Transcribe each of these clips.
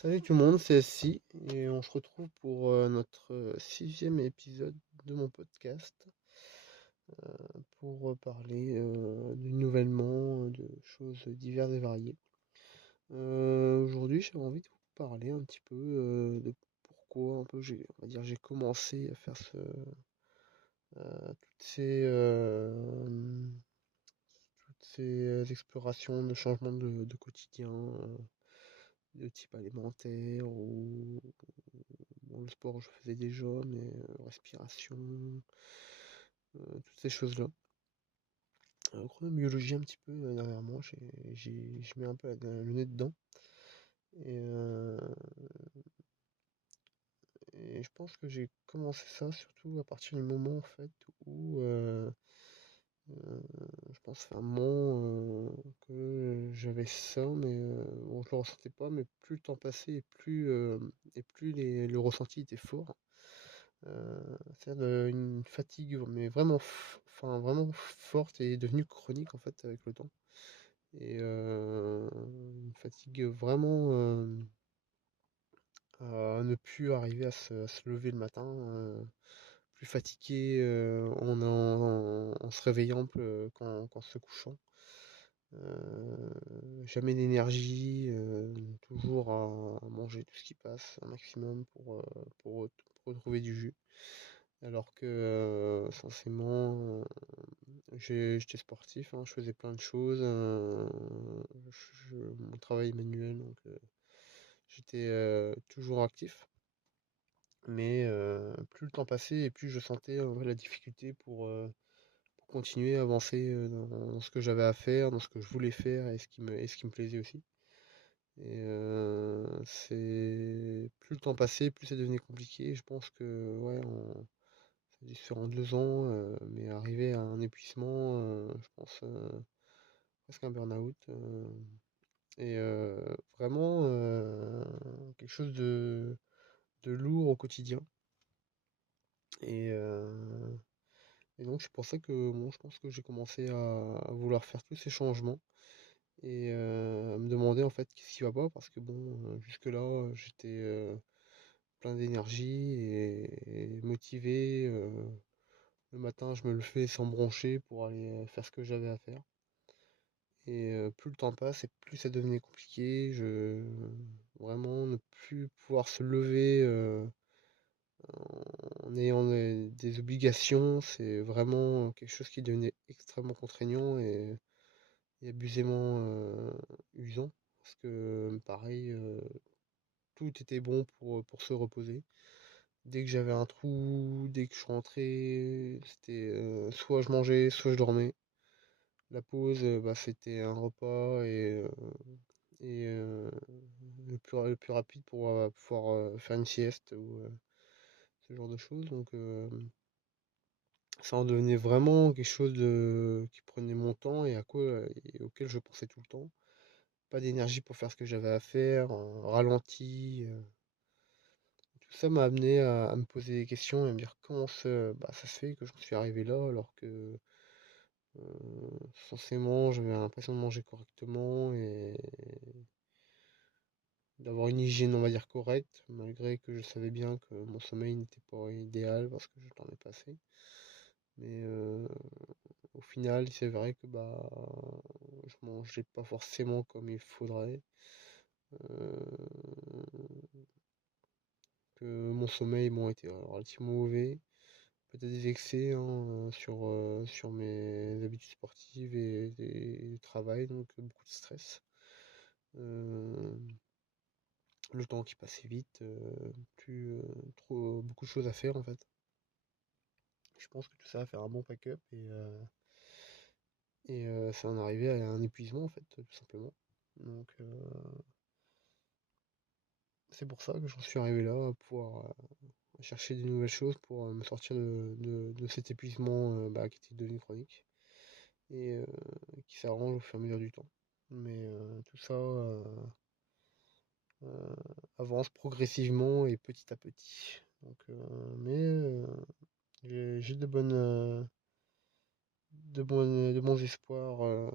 Salut tout le monde, c'est SI et on se retrouve pour notre sixième épisode de mon podcast pour parler du nouvellement, de choses diverses et variées. Aujourd'hui, j'avais envie de vous parler un petit peu de pourquoi un peu on va dire, j'ai commencé à faire toutes ces explorations de changements de quotidien, de type alimentaire ou bon, le sport, je faisais déjà, mais respiration, toutes ces choses-là. Chronobiologie un petit peu dernièrement, je mets un peu le nez dedans. Et, euh, et je pense que j'ai commencé ça surtout à partir du moment en fait où euh, je pense que c'est un moment que j'avais ça, mais bon, je le ressentais pas, mais plus le temps passait et plus le ressenti était fort. C'est-à-dire une fatigue, mais vraiment, enfin, vraiment forte et devenue chronique en fait avec le temps. Et une fatigue vraiment à ne plus arriver à se lever le matin, plus fatigué en se réveillant qu'en se couchant. Jamais d'énergie, toujours à manger tout ce qui passe un maximum pour retrouver du jus. Alors que censément, j'étais sportif, hein, je faisais plein de choses, mon travail est manuel, donc j'étais toujours actif. Mais plus le temps passait et plus je sentais la difficulté pour continuer à avancer dans ce que j'avais à faire, dans ce que je voulais faire et ce qui me plaisait aussi. Et c'est plus le temps passait, plus ça devenait compliqué. Je pense que ouais, ça a dû se faire en 2 ans, mais arriver à un épuisement, je pense presque un burn-out. Et vraiment quelque chose de lourd au quotidien. Et, euh, et donc c'est pour ça que bon, je pense que j'ai commencé à vouloir faire tous ces changements et à me demander en fait qu'est-ce qui va pas parce que bon, jusque-là j'étais plein d'énergie et motivé. Le matin, je me le fais sans broncher pour aller faire ce que j'avais à faire. Et plus le temps passe et plus ça devenait compliqué. Vraiment ne plus pouvoir se lever en ayant des obligations, c'est vraiment quelque chose qui devenait extrêmement contraignant et abusément usant. Parce que pareil, tout était bon pour se reposer. Dès que j'avais un trou, dès que je rentrais, c'était soit je mangeais, soit je dormais. La pause, bah, c'était un repas et le plus rapide pour pouvoir faire une sieste ou ce genre de choses. Donc ça en devenait vraiment quelque chose qui prenait mon temps et auquel je pensais tout le temps. Pas d'énergie pour faire ce que j'avais à faire, ralenti. Tout ça m'a amené à me poser des questions et à me dire bah, ça se fait que je suis arrivé là alors que censément j'avais l'impression de manger correctement et d'avoir une hygiène on va dire correcte, malgré que je savais bien que mon sommeil n'était pas idéal parce que je dormais pas assez. Mais au final, c'est vrai que bah je mangeais pas forcément comme il faudrait. euh, que mon sommeil bon, était relativement mauvais. Peut-être des excès hein, sur mes habitudes sportives et du travail, donc beaucoup de stress. Euh, le temps qui passait vite, plus beaucoup de choses à faire en fait. Je pense que tout ça va faire un bon pack-up et ça en arrivait à un épuisement en fait, tout simplement. Donc c'est pour ça que j'en suis arrivé là, à pouvoir chercher des nouvelles choses pour me sortir de cet épuisement bah, qui était devenu chronique et qui s'arrange au fur et à mesure du temps. Mais tout ça avance progressivement et petit à petit. Donc, mais j'ai de bons espoirs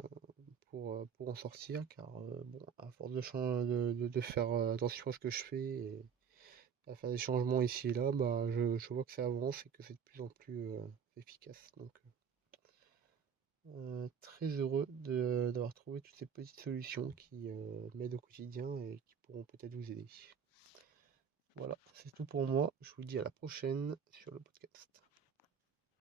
pour en sortir, car bon, à force de faire attention à ce que je fais et à faire des changements ici et là, bah, je vois que ça avance et que c'est de plus en plus efficace. Donc, très heureux d'avoir trouvé toutes ces petites solutions qui m'aident au quotidien et qui pourront peut-être vous aider. Voilà, c'est tout pour moi. Je vous dis à la prochaine sur le podcast.